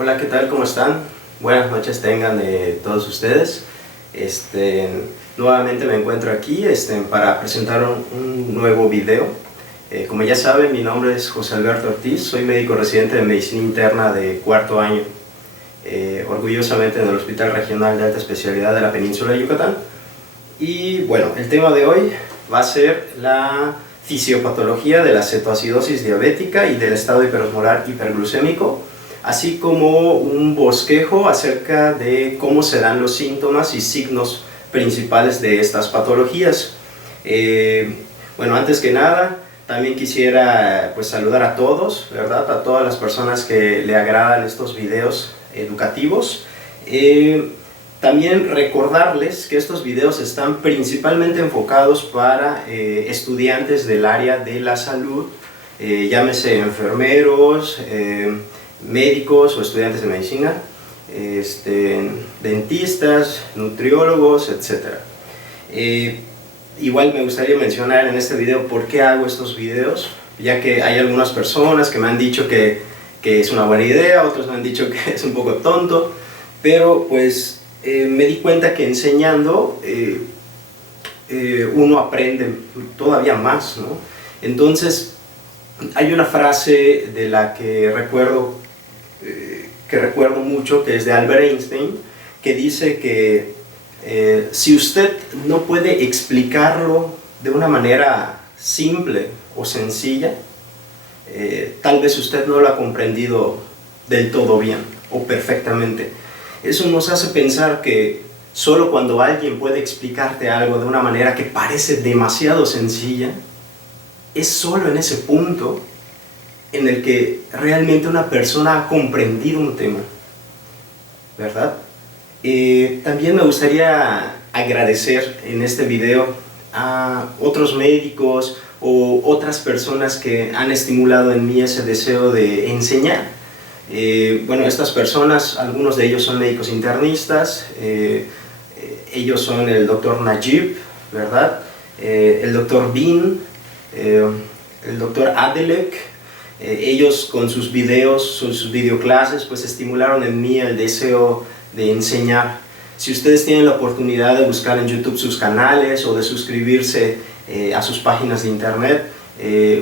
Hola, ¿qué tal? ¿Cómo están? Buenas noches tengan todos ustedes. Nuevamente me encuentro aquí para presentar un nuevo video. Como ya saben, mi nombre es José Alberto Ortiz, soy médico residente de Medicina Interna de cuarto año, orgullosamente en el Hospital Regional de Alta Especialidad de la Península de Yucatán. Y bueno, el tema de hoy va a ser la fisiopatología de la cetoacidosis diabética y del estado hiperosmolar hiperglucémico, así como un bosquejo acerca de cómo se dan los síntomas y signos principales de estas patologías. Bueno, antes que nada, también quisiera saludar a todos, ¿verdad? A todas las personas que le agradan estos videos educativos. También recordarles que estos videos están principalmente enfocados para estudiantes del área de la salud, llámese enfermeros, médicos o estudiantes de medicina, dentistas, nutriólogos, etc. Igual me gustaría mencionar en este video por qué hago estos videos, ya que hay algunas personas que me han dicho que es una buena idea, otros me han dicho que es un poco tonto, pero pues me di cuenta que enseñando uno aprende todavía más, ¿no? Entonces hay una frase de la que recuerdo mucho, que es de Albert Einstein, que dice que si usted no puede explicarlo de una manera simple o sencilla, tal vez usted no lo ha comprendido del todo bien o perfectamente. Eso nos hace pensar que solo cuando alguien puede explicarte algo de una manera que parece demasiado sencilla, es solo en ese punto en el que realmente una persona ha comprendido un tema, ¿verdad? También me gustaría agradecer en este video a otros médicos o otras personas que han estimulado en mí ese deseo de enseñar. Bueno, estas personas, algunos de ellos son médicos internistas, ellos son el doctor Najib, ¿verdad? El doctor Bin, el doctor Adelek. Ellos con sus videos, sus videoclases, pues estimularon en mí el deseo de enseñar. Si ustedes tienen la oportunidad de buscar en YouTube sus canales o de suscribirse a sus páginas de internet,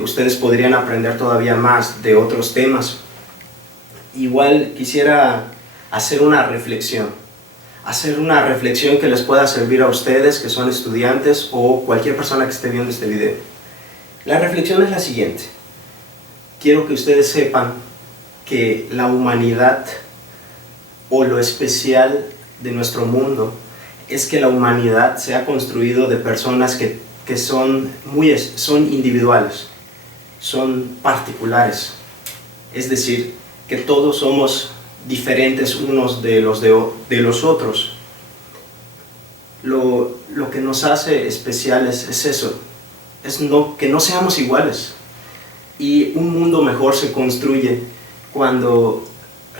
ustedes podrían aprender todavía más de otros temas. Igual quisiera hacer una reflexión que les pueda servir a ustedes que son estudiantes o cualquier persona que esté viendo este video. La reflexión es la siguiente. Quiero que ustedes sepan que la humanidad o lo especial de nuestro mundo es que la humanidad se ha construido de personas que son individuales, son particulares, es decir, que todos somos diferentes unos de los otros. Lo que nos hace especiales es eso, que no seamos iguales. Y un mundo mejor se construye cuando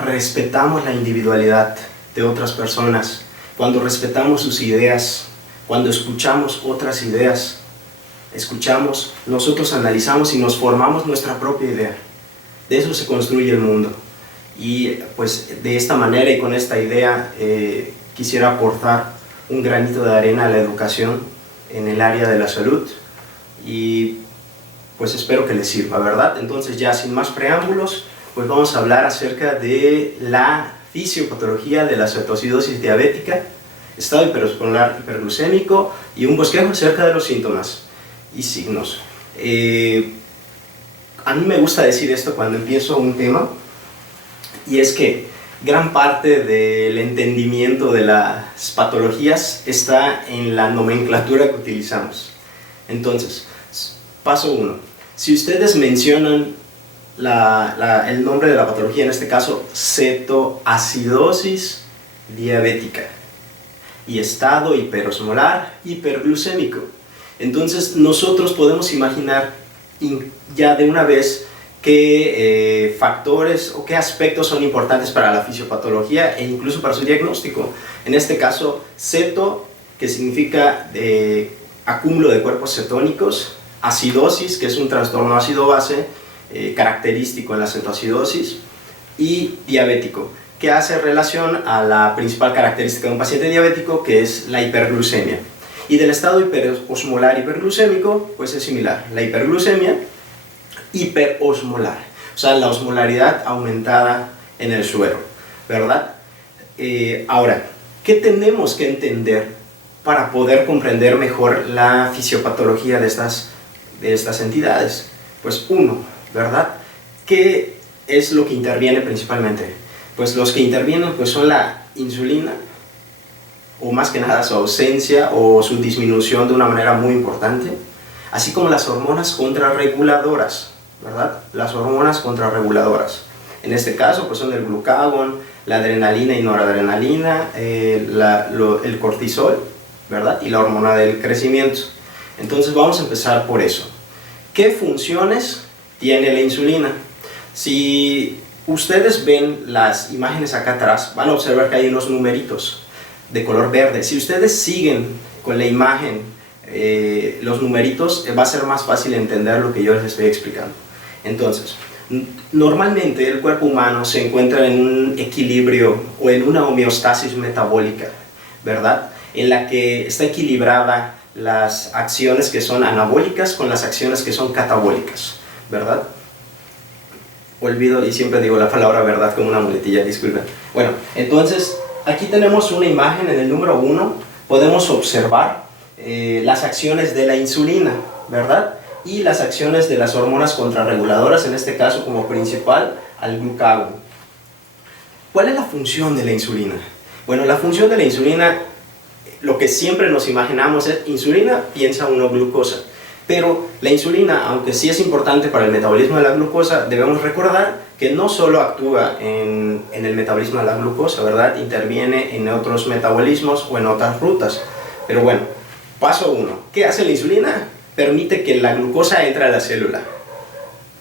respetamos la individualidad de otras personas, cuando respetamos sus ideas, cuando escuchamos otras ideas, nosotros analizamos y nos formamos nuestra propia idea. De eso se construye el mundo. Y pues de esta manera y con esta idea quisiera aportar un granito de arena a la educación en el área de la salud y pues espero que les sirva, ¿verdad? Entonces ya sin más preámbulos, pues vamos a hablar acerca de la fisiopatología de la cetoacidosis diabética, estado hiperosmolar hiperglucémico y un bosquejo acerca de los síntomas y signos. A mí me gusta decir esto cuando empiezo un tema, y es que gran parte del entendimiento de las patologías está en la nomenclatura que utilizamos. Entonces, paso 1. Si ustedes mencionan el nombre de la patología, en este caso cetoacidosis diabética y estado hiperosmolar hiperglucémico, entonces nosotros podemos imaginar ya de una vez qué factores o qué aspectos son importantes para la fisiopatología e incluso para su diagnóstico. En este caso, ceto, que significa acúmulo de cuerpos cetónicos, acidosis, que es un trastorno ácido-base característico en la cetoacidosis, y diabético, que hace relación a la principal característica de un paciente diabético, que es la hiperglucemia. Y del estado hiperosmolar hiperglucémico, pues es similar. La hiperglucemia hiperosmolar, o sea, la osmolaridad aumentada en el suero, ¿verdad? Ahora, ¿qué tenemos que entender para poder comprender mejor la fisiopatología de estas entidades? Pues uno, ¿verdad? ¿Qué es lo que interviene principalmente? Pues los que intervienen pues son la insulina, o más que nada su ausencia o su disminución de una manera muy importante, así como las hormonas contrarreguladoras, ¿verdad? Las hormonas contrarreguladoras. En este caso pues son el glucagón, la adrenalina y noradrenalina, el cortisol, ¿verdad? Y la hormona del crecimiento. Entonces vamos a empezar por eso. ¿Qué funciones tiene la insulina? Si ustedes ven las imágenes acá atrás, van a observar que hay unos numeritos de color verde. Si ustedes siguen con la imagen los numeritos, va a ser más fácil entender lo que yo les estoy explicando. Entonces, normalmente el cuerpo humano se encuentra en un equilibrio o en una homeostasis metabólica, ¿verdad? En la que está equilibrada las acciones que son anabólicas con las acciones que son catabólicas, ¿verdad? Olvido y siempre digo la palabra verdad como una muletilla, disculpen. Bueno, entonces aquí tenemos una imagen en el número 1, podemos observar las acciones de la insulina, ¿verdad? Y las acciones de las hormonas contrarreguladoras, en este caso como principal al glucagón. ¿Cuál es la función de la insulina? Bueno, la función de la insulina, lo que siempre nos imaginamos es insulina, piensa uno glucosa. Pero la insulina, aunque sí es importante para el metabolismo de la glucosa, debemos recordar que no solo actúa en el metabolismo de la glucosa, ¿verdad? Interviene en otros metabolismos o en otras rutas. Pero bueno, paso 1. ¿Qué hace la insulina? Permite que la glucosa entre a la célula.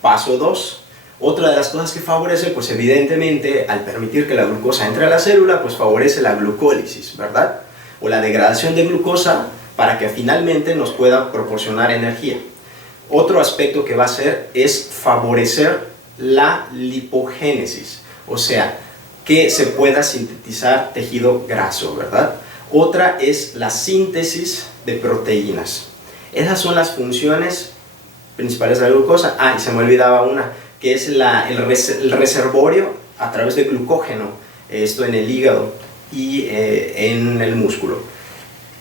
Paso 2. Otra de las cosas que favorece, pues evidentemente, al permitir que la glucosa entre a la célula, pues favorece la glucólisis, ¿verdad? O la degradación de glucosa para que finalmente nos pueda proporcionar energía. Otro aspecto que va a hacer es favorecer la lipogénesis, o sea, que se pueda sintetizar tejido graso, ¿verdad? Otra es la síntesis de proteínas. Esas son las funciones principales de la glucosa. Ah, y se me olvidaba una, que es el reservorio a través de glucógeno, esto en el hígado y en el músculo.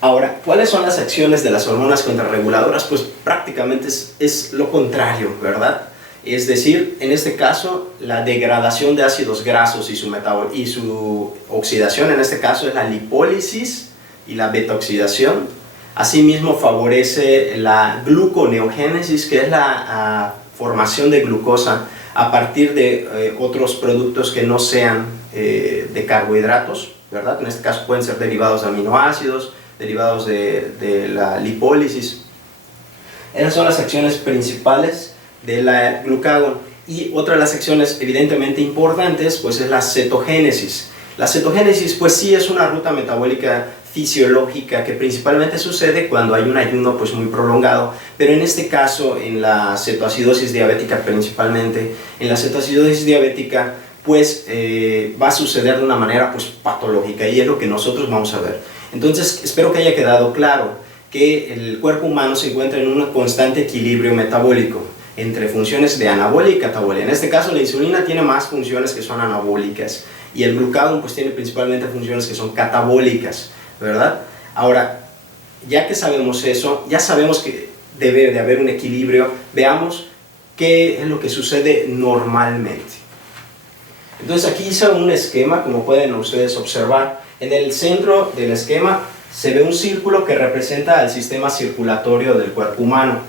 Ahora, ¿cuáles son las acciones de las hormonas contrarreguladoras? Pues prácticamente es lo contrario, ¿verdad? Es decir, en este caso, la degradación de ácidos grasos y su oxidación, en este caso es la lipólisis y la beta-oxidación. Asimismo, favorece la gluconeogénesis, que es la formación de glucosa a partir de otros productos que no sean de carbohidratos, ¿verdad? En este caso pueden ser derivados de aminoácidos, derivados de la lipólisis. Esas son las acciones principales de la glucagón. Y otra de las acciones evidentemente importantes pues es la cetogénesis. La cetogénesis pues sí es una ruta metabólica fisiológica que principalmente sucede cuando hay un ayuno pues muy prolongado, pero en este caso en la cetoacidosis diabética principalmente, en la cetoacidosis diabética pues va a suceder de una manera pues patológica, y es lo que nosotros vamos a ver. Entonces espero que haya quedado claro que el cuerpo humano se encuentra en un constante equilibrio metabólico entre funciones de anabólica y catabólica. En este caso la insulina tiene más funciones que son anabólicas y el glucagón pues tiene principalmente funciones que son catabólicas, ¿verdad? Ahora, ya que sabemos eso, ya sabemos que debe de haber un equilibrio, veamos qué es lo que sucede normalmente. Entonces aquí hice un esquema, como pueden ustedes observar. En el centro del esquema se ve un círculo que representa al sistema circulatorio del cuerpo humano,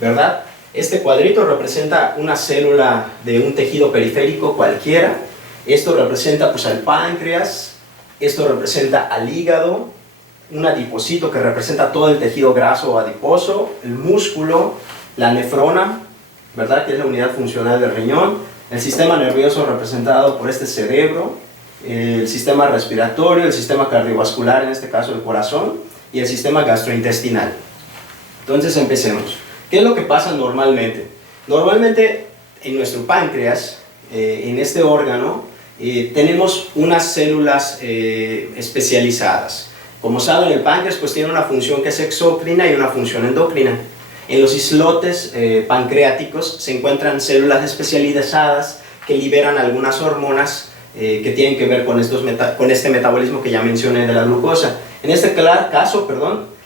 ¿verdad? Este cuadrito representa una célula de un tejido periférico cualquiera. Esto representa pues al páncreas, esto representa al hígado, un adipocito que representa todo el tejido graso o adiposo, el músculo, la nefrona, ¿verdad? Que es la unidad funcional del riñón, el sistema nervioso representado por este cerebro, el sistema respiratorio, el sistema cardiovascular, en este caso el corazón, y el sistema gastrointestinal. Entonces empecemos. ¿Qué es lo que pasa normalmente? Normalmente en nuestro páncreas, en este órgano, tenemos unas células especializadas. Como saben, el páncreas pues tiene una función que es exócrina y una función endocrina. En los islotes pancreáticos se encuentran células especializadas que liberan algunas hormonas que tienen que ver con este metabolismo que ya mencioné de la glucosa. En este caso,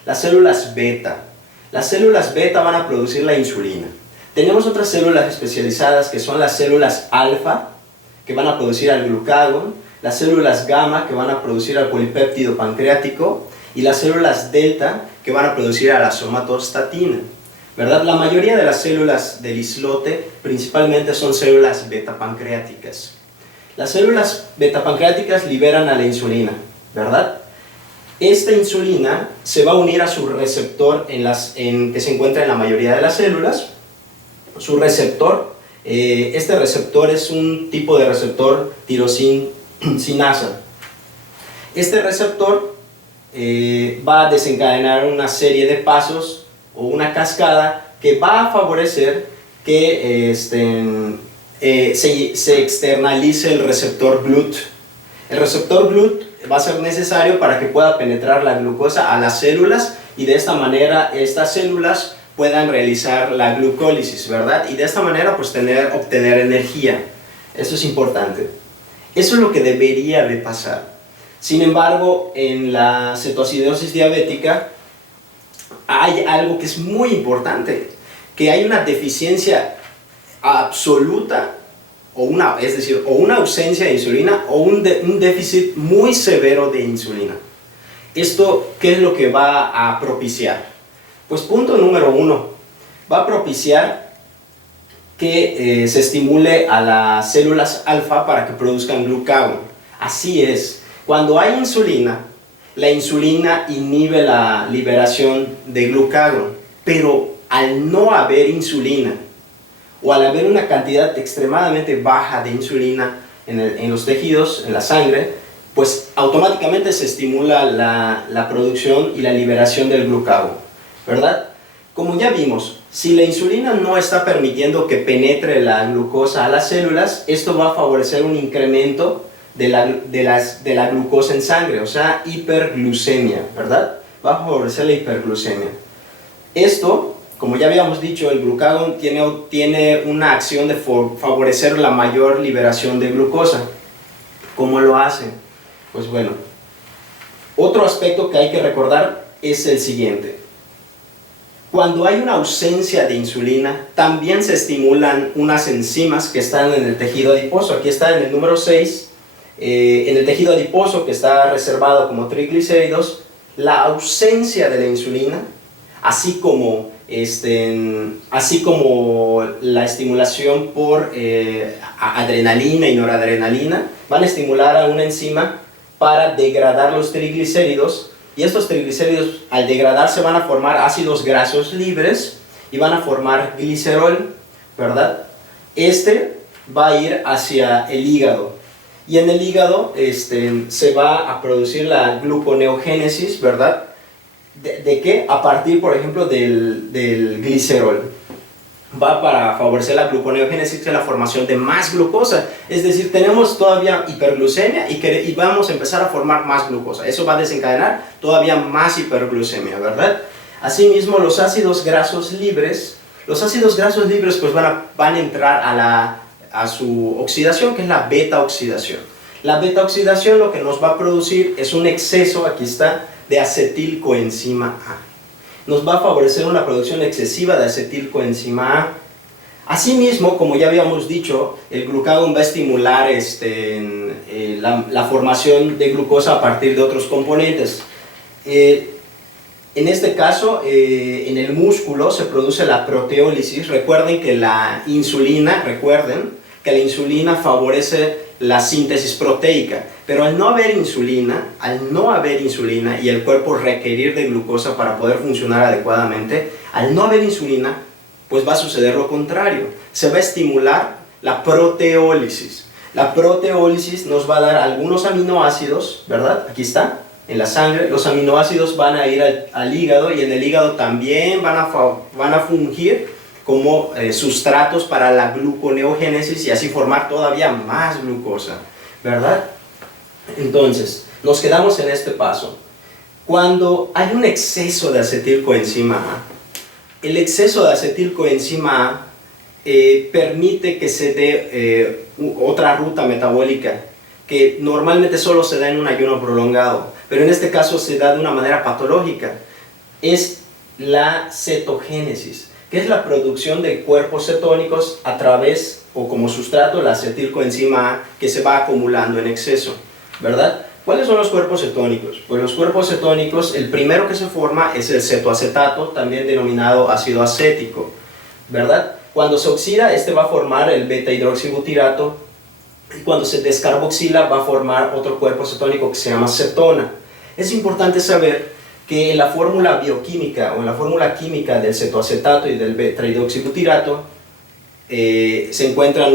las células beta. Las células beta van a producir la insulina. Tenemos otras células especializadas que son las células alfa, que van a producir el glucagón, las células gamma, que van a producir el polipéptido pancreático, y las células delta, que van a producir a la somatostatina, ¿verdad? La mayoría de las células del islote principalmente son células beta pancreáticas. Las células beta pancreáticas liberan a la insulina, ¿verdad? Esta insulina se va a unir a su receptor que se encuentra en la mayoría de las células. Su receptor, este receptor es un tipo de receptor tirosinasa. Este receptor va a desencadenar una serie de pasos o una cascada que va a favorecer que se externalice el receptor GLUT. El receptor GLUT va a ser necesario para que pueda penetrar la glucosa a las células y de esta manera estas células puedan realizar la glucólisis, ¿verdad? Y de esta manera pues obtener energía. Eso es importante. Eso es lo que debería de pasar. Sin embargo, en la cetoacidosis diabética hay algo que es muy importante, que hay una deficiencia absoluta o una ausencia de insulina o un déficit muy severo de insulina. ¿Esto qué es lo que va a propiciar? Pues punto número 1, va a propiciar que se estimule a las células alfa para que produzcan glucagón. Así es, cuando hay insulina, la insulina inhibe la liberación de glucagón, pero al no haber insulina, o al haber una cantidad extremadamente baja de insulina en los tejidos, en la sangre, pues automáticamente se estimula la producción y la liberación del glucagón, ¿verdad? Como ya vimos, si la insulina no está permitiendo que penetre la glucosa a las células, esto va a favorecer un incremento de la glucosa en sangre, o sea, hiperglucemia, ¿verdad? Va a favorecer la hiperglucemia. Esto, como ya habíamos dicho, el glucagón tiene una acción de favorecer la mayor liberación de glucosa. ¿Cómo lo hace? Pues bueno, otro aspecto que hay que recordar es el siguiente. Cuando hay una ausencia de insulina, también se estimulan unas enzimas que están en el tejido adiposo. Aquí está en el número 6, en el tejido adiposo que está reservado como triglicéridos, la ausencia de la insulina, así como la estimulación por adrenalina y noradrenalina, van a estimular a una enzima para degradar los triglicéridos, y estos triglicéridos al degradarse van a formar ácidos grasos libres y van a formar glicerol, ¿verdad? Este va a ir hacia el hígado, y en el hígado se va a producir la gluconeogénesis, ¿verdad? ¿De qué? A partir, por ejemplo, del glicerol. Va para favorecer la gluconeogénesis, que es la formación de más glucosa. Es decir, tenemos todavía hiperglucemia y vamos a empezar a formar más glucosa. Eso va a desencadenar todavía más hiperglucemia, ¿verdad? Asimismo, los ácidos grasos libres pues van a entrar a su oxidación, que es la beta oxidación. La beta oxidación lo que nos va a producir es un exceso, aquí está, de acetilcoenzima A. Nos va a favorecer una producción excesiva de acetilcoenzima A. Asimismo, como ya habíamos dicho, el glucagón va a estimular la formación de glucosa a partir de otros componentes. En este caso, en el músculo se produce la proteólisis. Recuerden que la insulina favorece la síntesis proteica, pero al no haber insulina y el cuerpo requerir de glucosa para poder funcionar adecuadamente, al no haber insulina, pues va a suceder lo contrario, se va a estimular la proteólisis. La proteólisis nos va a dar algunos aminoácidos, ¿verdad? Aquí está, en la sangre, los aminoácidos van a ir al hígado, y en el hígado también van a fungir como sustratos para la gluconeogénesis y así formar todavía más glucosa. ¿verdad? Entonces, nos quedamos en este paso. Cuando hay un exceso de acetilcoenzima A, el exceso de acetilcoenzima A permite que se dé otra ruta metabólica que normalmente solo se da en un ayuno prolongado, pero en este caso se da de una manera patológica. Es la cetogénesis, que es la producción de cuerpos cetónicos a través o como sustrato la acetilcoenzima A que se va acumulando en exceso, ¿verdad? ¿Cuáles son los cuerpos cetónicos? Pues los cuerpos cetónicos, el primero que se forma es el cetoacetato, también denominado ácido acético, ¿verdad? Cuando se oxida, este va a formar el beta-hidroxibutirato, y cuando se descarboxila va a formar otro cuerpo cetónico que se llama cetona. Es importante saber que en la fórmula bioquímica o en la fórmula química del cetoacetato y del beta-hidroxibutirato se encuentran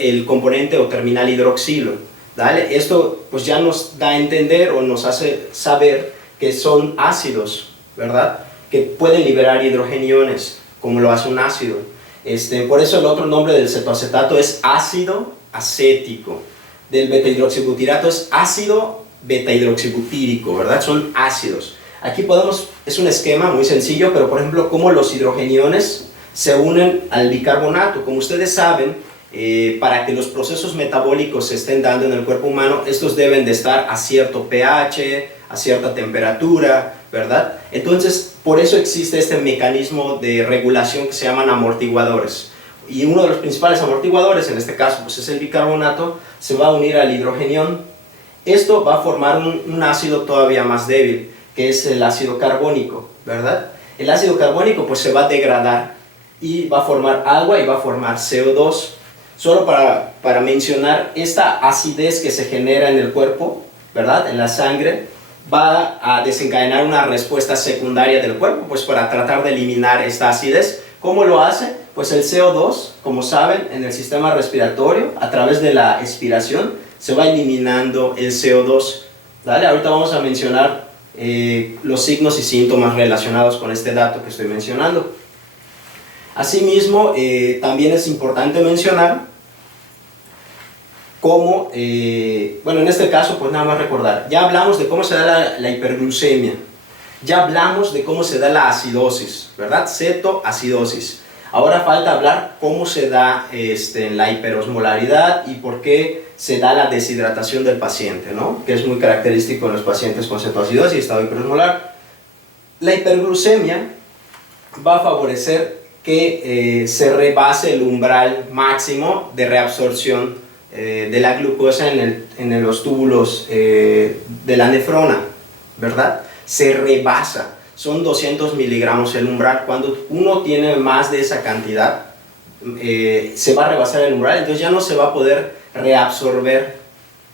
el componente o terminal hidroxilo. ¿Vale? Esto pues ya nos da a entender o nos hace saber que son ácidos, ¿verdad? Que pueden liberar hidrogeniones, como lo hace un ácido. Por eso el otro nombre del cetoacetato es ácido acético. Del beta-hidroxibutirato es ácido beta-hidroxibutírico, ¿verdad? Son ácidos. Aquí es un esquema muy sencillo, pero por ejemplo, cómo los hidrogeniones se unen al bicarbonato. Como ustedes saben, para que los procesos metabólicos se estén dando en el cuerpo humano, estos deben de estar a cierto pH, a cierta temperatura, ¿verdad? Entonces, por eso existe este mecanismo de regulación que se llaman amortiguadores. Y uno de los principales amortiguadores, en este caso, pues es el bicarbonato, se va a unir al hidrogenión. Esto va a formar un ácido todavía más débil, que es el ácido carbónico, ¿verdad? El ácido carbónico pues se va a degradar y va a formar agua y va a formar CO2. Solo para mencionar, esta acidez que se genera en el cuerpo, ¿verdad? En la sangre, va a desencadenar una respuesta secundaria del cuerpo, pues para tratar de eliminar esta acidez. ¿Cómo lo hace? Pues el CO2, como saben, en el sistema respiratorio, a través de la expiración, se va eliminando el CO2. ¿Vale? Ahorita vamos a mencionar los signos y síntomas relacionados con este dato que estoy mencionando. Asimismo, también es importante mencionar cómo, bueno, en este caso, pues nada más recordar, ya hablamos de cómo se da la hiperglucemia, ya hablamos de cómo se da la acidosis, ¿verdad? Cetoacidosis. Ahora falta hablar cómo se da la hiperosmolaridad y por qué se da la deshidratación del paciente, ¿no? Que es muy característico en los pacientes con cetoacidosis y estado hiperosmolar. La hiperglucemia va a favorecer que se rebase el umbral máximo de reabsorción de la glucosa en los túbulos de la nefrona, ¿verdad? Se rebasa, son 200 miligramos el umbral. Cuando uno tiene más de esa cantidad, se va a rebasar el umbral, entonces ya no se va a poder reabsorber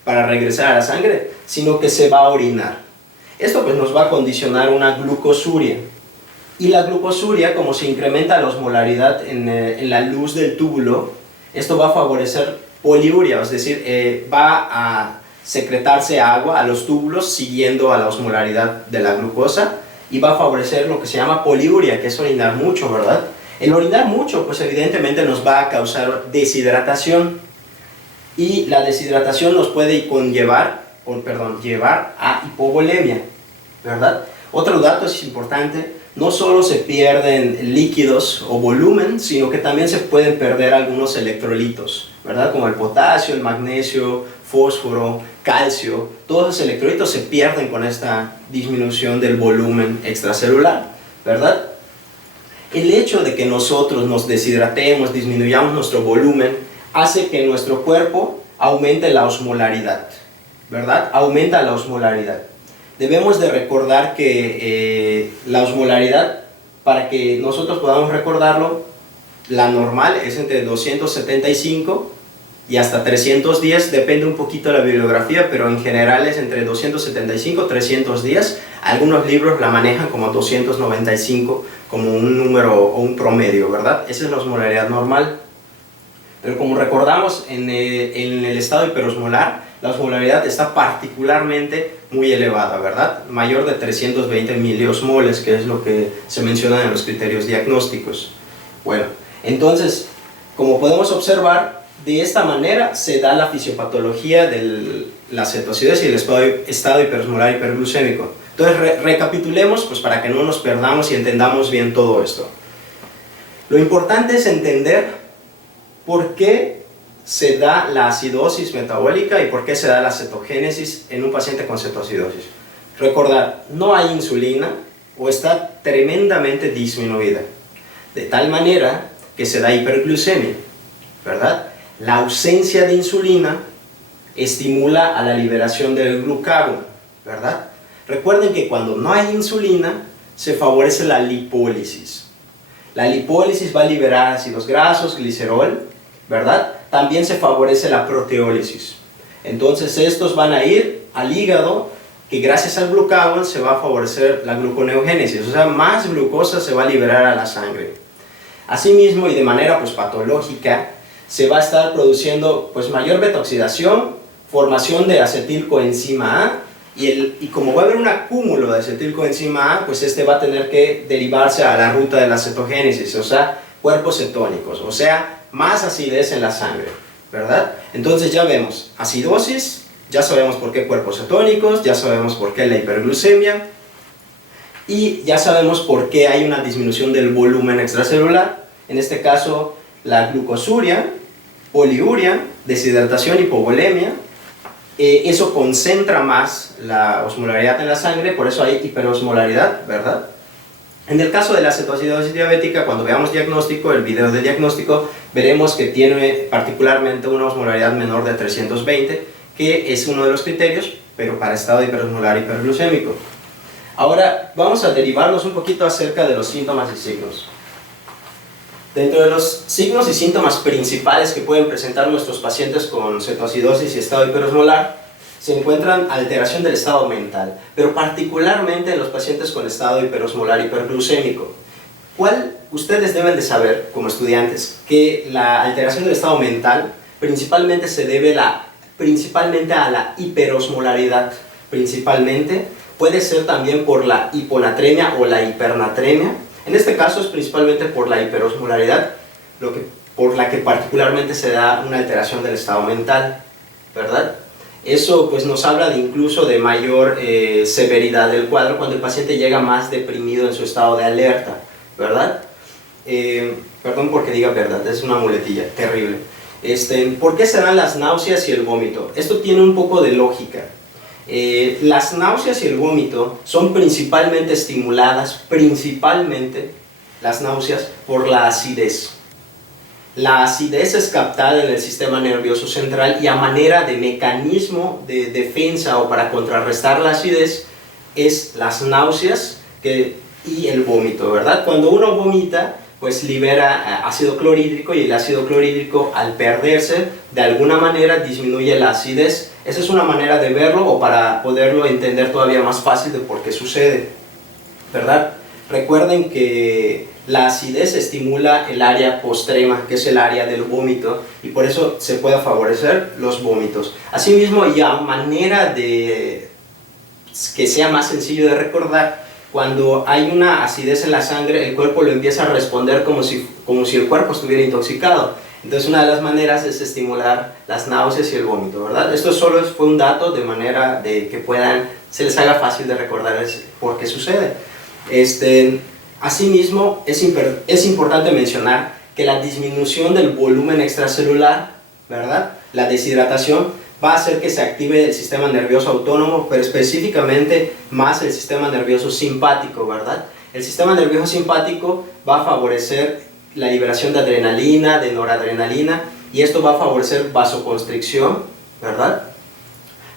para regresar a la sangre, sino que se va a orinar. Esto pues nos va a condicionar una glucosuria. Y la glucosuria, como se incrementa la osmolaridad en la luz del túbulo, esto va a favorecer poliuria, es decir, va a secretarse agua a los túbulos siguiendo a la osmolaridad de la glucosa y va a favorecer lo que se llama poliuria, que es orinar mucho, ¿verdad? El orinar mucho, pues evidentemente nos va a causar deshidratación y la deshidratación nos puede llevar a hipovolemia, ¿verdad? Otro dato es importante. No solo se pierden líquidos o volumen, sino que también se pueden perder algunos electrolitos, ¿verdad? Como el potasio, el magnesio, fósforo, calcio. Todos los electrolitos se pierden con esta disminución del volumen extracelular, ¿verdad? El hecho de que nosotros nos deshidratemos, disminuyamos nuestro volumen, hace que nuestro cuerpo aumente la osmolaridad, ¿verdad? Aumenta la osmolaridad. Debemos de recordar que la osmolaridad, para que nosotros podamos recordarlo, la normal es entre 275 y hasta 310, depende un poquito de la bibliografía, pero en general es entre 275 y 310. Algunos libros la manejan como 295, como un número o un promedio, ¿verdad? Esa es la osmolaridad normal. Pero como recordamos, en el estado hiperosmolar, la osmolaridad está particularmente muy elevada, ¿verdad? Mayor de 320 miliosmoles, que es lo que se menciona en los criterios diagnósticos. Bueno, entonces, como podemos observar, de esta manera se da la fisiopatología de la cetoacidosis y el estado hiperosmolar hiperglucémico. Entonces recapitulemos pues, para que no nos perdamos y entendamos bien todo esto. Lo importante es entender por qué se da la acidosis metabólica y por qué se da la cetogénesis en un paciente con cetoacidosis. Recordar, no hay insulina o está tremendamente disminuida, de tal manera que se da hiperglucemia, ¿verdad? La ausencia de insulina estimula a la liberación del glucagón, ¿verdad? Recuerden que cuando no hay insulina, se favorece la lipólisis. La lipólisis va a liberar ácidos grasos, glicerol, ¿verdad? También se favorece la proteólisis. Entonces estos van a ir al hígado, que gracias al glucagón se va a favorecer la gluconeogénesis, o sea, más glucosa se va a liberar a la sangre. Asimismo, y de manera pues, patológica, se va a estar produciendo pues, mayor beta-oxidación, formación de acetilcoenzima A, y como va a haber un acúmulo de acetilcoenzima A, pues este va a tener que derivarse a la ruta de la cetogénesis, o sea, cuerpos cetónicos, o sea, más acidez en la sangre, ¿verdad? Entonces ya vemos acidosis, ya sabemos por qué cuerpos cetónicos, ya sabemos por qué la hiperglucemia, y ya sabemos por qué hay una disminución del volumen extracelular, en este caso la glucosuria, poliuria, deshidratación, hipovolemia. Eso concentra más la osmolaridad en la sangre, por eso hay hiperosmolaridad, ¿verdad? En el caso de la cetoacidosis diabética, cuando veamos diagnóstico, el video de diagnóstico, veremos que tiene particularmente una osmolaridad menor de 320, que es uno de los criterios, pero para estado hiperosmolar hiperglucémico. Ahora vamos a derivarnos un poquito acerca de los síntomas y signos. Dentro de los signos y síntomas principales que pueden presentar nuestros pacientes con cetoacidosis y estado hiperosmolar, se encuentran alteración del estado mental, pero particularmente en los pacientes con estado hiperosmolar hiperglucémico. Ustedes deben de saber, como estudiantes, que la alteración del estado mental principalmente se debe principalmente a la hiperosmolaridad, puede ser también por la hiponatremia o la hipernatremia. En este caso es principalmente por la hiperosmolaridad, por la que particularmente se da una alteración del estado mental, ¿verdad? Eso pues nos habla incluso de mayor severidad del cuadro cuando el paciente llega más deprimido en su estado de alerta, ¿verdad? Perdón porque diga verdad, es una muletilla terrible. ¿Por qué se dan las náuseas y el vómito? Esto tiene un poco de lógica. Las náuseas y el vómito son principalmente estimuladas, las náuseas, por la acidez. La acidez es captada en el sistema nervioso central y a manera de mecanismo de defensa o para contrarrestar la acidez es las náuseas y el vómito, ¿verdad? Cuando uno vomita, pues libera ácido clorhídrico y el ácido clorhídrico al perderse de alguna manera disminuye la acidez. Esa es una manera de verlo o para poderlo entender todavía más fácil de por qué sucede, ¿verdad? Recuerden que la acidez estimula el área postrema, que es el área del vómito, y por eso se puede favorecer los vómitos. Asimismo, y a manera de que sea más sencillo de recordar, cuando hay una acidez en la sangre, el cuerpo lo empieza a responder como si el cuerpo estuviera intoxicado. Entonces una de las maneras es estimular las náuseas y el vómito, ¿verdad? Esto solo fue un dato de manera de que se les haga fácil de recordar por qué sucede. Asimismo, es importante mencionar que la disminución del volumen extracelular, ¿verdad? La deshidratación va a hacer que se active el sistema nervioso autónomo, pero específicamente más el sistema nervioso simpático, ¿verdad? El sistema nervioso simpático va a favorecer la liberación de adrenalina, de noradrenalina, y esto va a favorecer vasoconstricción, ¿verdad?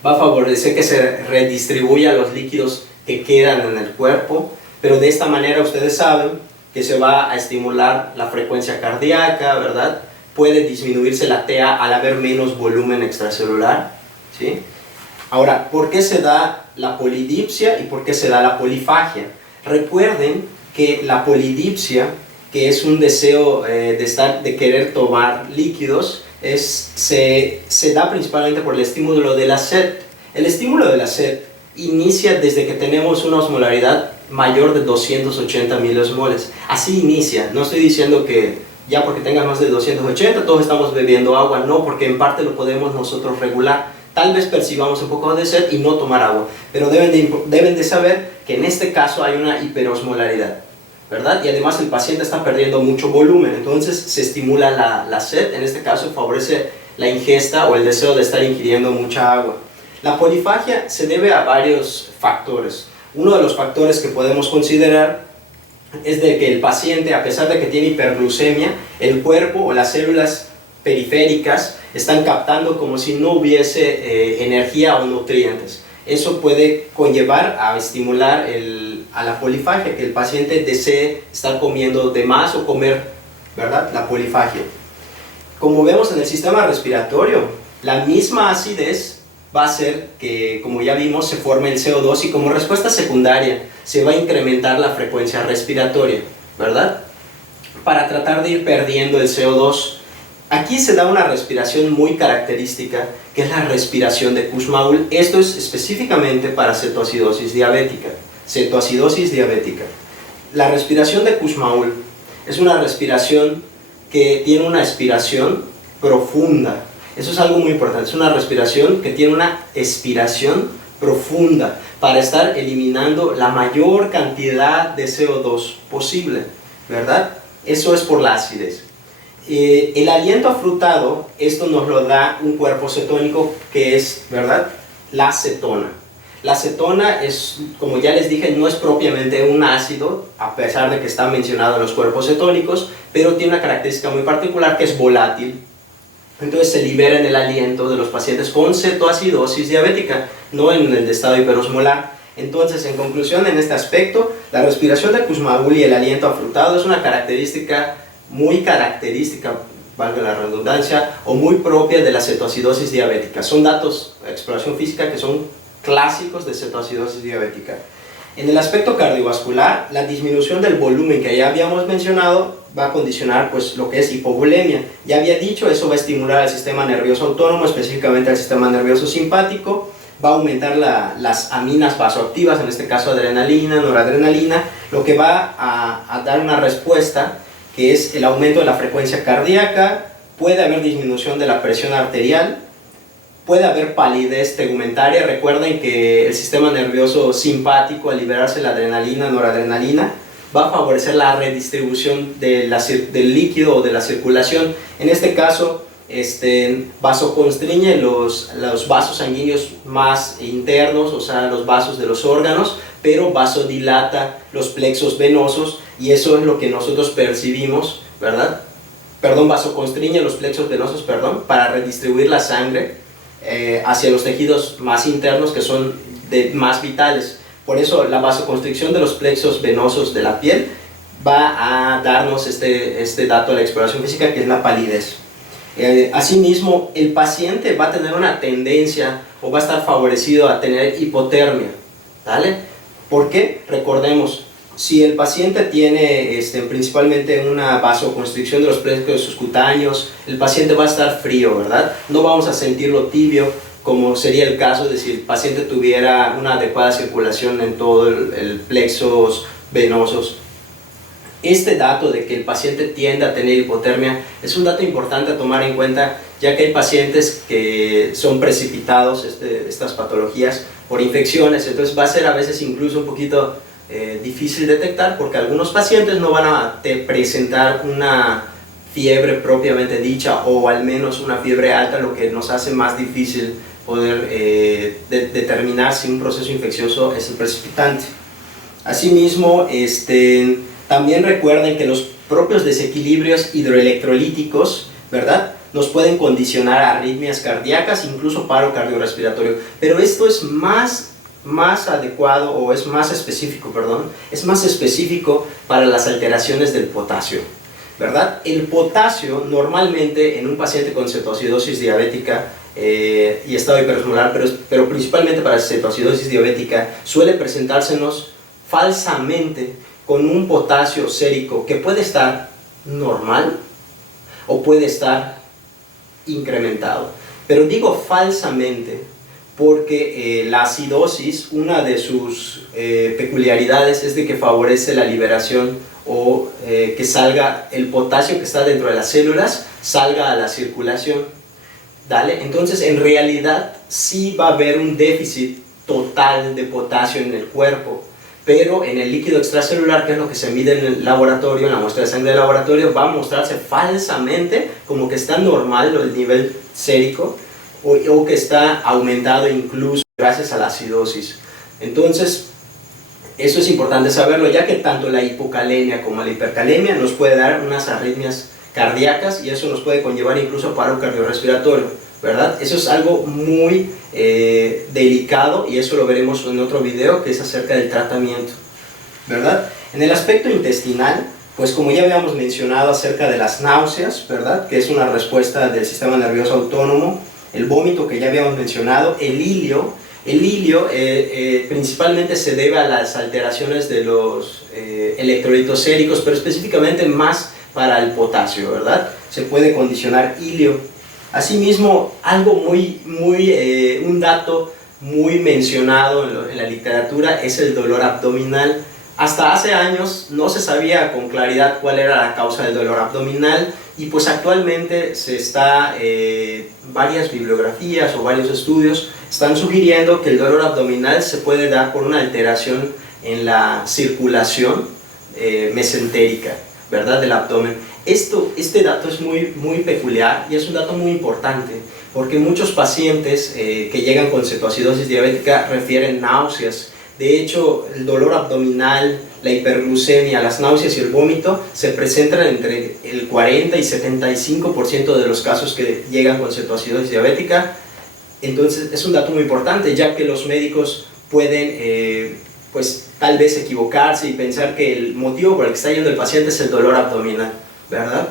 Va a favorecer que se redistribuyan los líquidos que quedan en el cuerpo, pero de esta manera ustedes saben que se va a estimular la frecuencia cardíaca, ¿verdad? Puede disminuirse la TA al haber menos volumen extracelular, ¿sí? Ahora, ¿por qué se da la polidipsia y por qué se da la polifagia? Recuerden que la polidipsia, que es un deseo de querer tomar líquidos, se da principalmente por el estímulo de la sed. El estímulo de la sed inicia desde que tenemos una osmolaridad mayor de 280 miliosmoles. Así inicia, no estoy diciendo que ya porque tenga más de 280 todos estamos bebiendo agua. No, porque en parte lo podemos nosotros regular. Tal vez percibamos un poco de sed y no tomar agua, pero deben de saber que en este caso hay una hiperosmolaridad, ¿verdad? Y además el paciente está perdiendo mucho volumen, entonces se estimula la sed. En este caso favorece la ingesta o el deseo de estar ingiriendo mucha agua. La polifagia se debe a varios factores. Uno de los factores que podemos considerar es de que el paciente, a pesar de que tiene hiperglucemia, el cuerpo o las células periféricas están captando como si no hubiese energía o nutrientes. Eso puede conllevar a estimular a la polifagia, que el paciente desee estar comiendo de más o comer, ¿verdad? La polifagia. Como vemos en el sistema respiratorio, la misma acidez va a hacer que, como ya vimos, se forme el CO2 y como respuesta secundaria se va a incrementar la frecuencia respiratoria, ¿verdad? Para tratar de ir perdiendo el CO2. Aquí se da una respiración muy característica, que es la respiración de Kussmaul. Esto es específicamente para cetoacidosis diabética. Cetoacidosis diabética. La respiración de Kussmaul es una respiración que tiene una expiración profunda. Eso es algo muy importante. Es una respiración que tiene una expiración profunda para estar eliminando la mayor cantidad de CO2 posible, ¿verdad? Eso es por la acidez. El aliento afrutado, esto nos lo da un cuerpo cetónico que es, ¿verdad?, la cetona. La cetona es, como ya les dije, no es propiamente un ácido, a pesar de que está mencionado en los cuerpos cetónicos, pero tiene una característica muy particular que es volátil. Entonces se libera en el aliento de los pacientes con cetoacidosis diabética, no en el estado hiperosmolar. Entonces, en conclusión, en este aspecto, la respiración de Kussmaul y el aliento afrutado es una característica muy característica, valga la redundancia, o muy propia de la cetoacidosis diabética. Son datos de exploración física que son clásicos de cetoacidosis diabética. En el aspecto cardiovascular, la disminución del volumen que ya habíamos mencionado va a condicionar pues, lo que es hipovolemia. Ya había dicho, eso va a estimular al sistema nervioso autónomo, específicamente al sistema nervioso simpático, va a aumentar las aminas vasoactivas, en este caso adrenalina, noradrenalina, lo que va a dar una respuesta que es el aumento de la frecuencia cardíaca, puede haber disminución de la presión arterial, puede haber palidez tegumentaria. Recuerden que el sistema nervioso simpático, al liberarse la adrenalina, noradrenalina, va a favorecer la redistribución del líquido o de la circulación. En este caso, vasoconstriñe los vasos sanguíneos más internos, o sea, los vasos de los órganos, pero vasodilata los plexos venosos, y eso es lo que nosotros percibimos, ¿verdad? Vasoconstriñe los plexos venosos, para redistribuir la sangre hacia los tejidos más internos que son más vitales. Por eso la vasoconstricción de los plexos venosos de la piel va a darnos este dato de la exploración física, que es la palidez. Asimismo, el paciente va a tener una tendencia o va a estar favorecido a tener hipotermia, ¿vale? ¿Por qué? Recordemos, si el paciente tiene principalmente una vasoconstricción de los plexos cutáneos, el paciente va a estar frío, ¿verdad? No vamos a sentirlo tibio, como sería el caso de si el paciente tuviera una adecuada circulación en todo el plexos venosos. Este dato de que el paciente tiende a tener hipotermia es un dato importante a tomar en cuenta, ya que hay pacientes que son precipitados estas patologías por infecciones. Entonces va a ser a veces incluso un poquito difícil detectar, porque algunos pacientes no van a presentar una fiebre propiamente dicha, o al menos una fiebre alta, lo que nos hace más difícil poder determinar si un proceso infeccioso es el precipitante. Asimismo, también recuerden que los propios desequilibrios hidroelectrolíticos, ¿verdad?, nos pueden condicionar a arritmias cardíacas, incluso paro cardiorrespiratorio. Pero esto es más adecuado, o es más específico, es más específico para las alteraciones del potasio, ¿verdad? El potasio normalmente en un paciente con cetoacidosis diabética y estado hiperosmolar, pero principalmente para cetoacidosis diabética, suele presentársenos falsamente con un potasio sérico que puede estar normal o puede estar incrementado. Pero digo falsamente porque la acidosis, una de sus peculiaridades es de que favorece la liberación o que salga el potasio que está dentro de las células, salga a la circulación. ¿Dale? Entonces, en realidad, sí va a haber un déficit total de potasio en el cuerpo, pero en el líquido extracelular, que es lo que se mide en el laboratorio, en la muestra de sangre del laboratorio, va a mostrarse falsamente como que está normal el nivel sérico o que está aumentado incluso gracias a la acidosis. Entonces, eso es importante saberlo, ya que tanto la hipocalemia como la hipercalemia nos puede dar unas arritmias cardíacas y eso nos puede conllevar incluso a paro cardiorrespiratorio, ¿verdad? Eso es algo muy delicado y eso lo veremos en otro video que es acerca del tratamiento, ¿verdad? En el aspecto intestinal, pues como ya habíamos mencionado acerca de las náuseas, ¿verdad? Que es una respuesta del sistema nervioso autónomo, el vómito que ya habíamos mencionado, el ilio principalmente se debe a las alteraciones de los electrolitos séricos, pero específicamente más para el potasio, ¿verdad? Se puede condicionar ilio. Asimismo, un dato muy mencionado en la literatura es el dolor abdominal. Hasta hace años no se sabía con claridad cuál era la causa del dolor abdominal y pues actualmente varias bibliografías o varios estudios están sugiriendo que el dolor abdominal se puede dar por una alteración en la circulación mesentérica, ¿verdad? Del abdomen. Este dato es muy peculiar y es un dato muy importante porque muchos pacientes que llegan con cetoacidosis diabética refieren náuseas. De hecho, el dolor abdominal, la hiperglucemia, las náuseas y el vómito se presentan entre el 40 y 75% de los casos que llegan con cetoacidosis diabética. Entonces es un dato muy importante, ya que los médicos pueden pues tal vez equivocarse y pensar que el motivo por el que está yendo el paciente es el dolor abdominal, ¿verdad?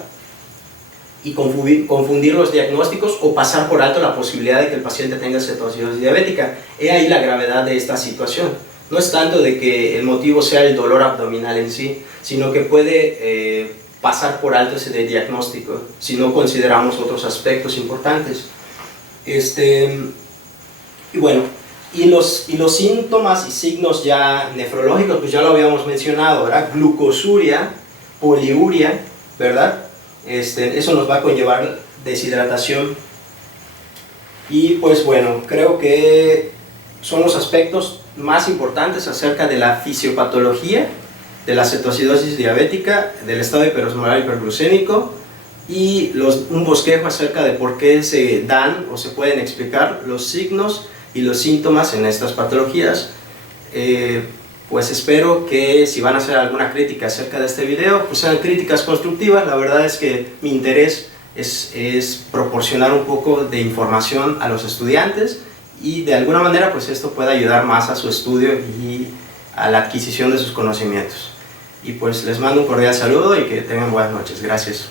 Y confundir los diagnósticos o pasar por alto la posibilidad de que el paciente tenga cetoacidosis diabética. He ahí la gravedad de esta situación. No es tanto de que el motivo sea el dolor abdominal en sí, sino que puede pasar por alto ese diagnóstico si no consideramos otros aspectos importantes. Y bueno, y los síntomas y signos ya nefrológicos, pues ya lo habíamos mencionado, ¿verdad? Glucosuria, poliuria, ¿verdad? Eso nos va a conllevar deshidratación. Y pues bueno, creo que son los aspectos más importantes acerca de la fisiopatología de la cetoacidosis diabética, del estado hiperosmolar hiperglucémico y un bosquejo acerca de por qué se dan o se pueden explicar los signos y los síntomas en estas patologías. Pues espero que si van a hacer alguna crítica acerca de este video, pues sean críticas constructivas. La verdad es que mi interés es proporcionar un poco de información a los estudiantes y de alguna manera pues esto puede ayudar más a su estudio y a la adquisición de sus conocimientos. Y pues les mando un cordial saludo y que tengan buenas noches. Gracias.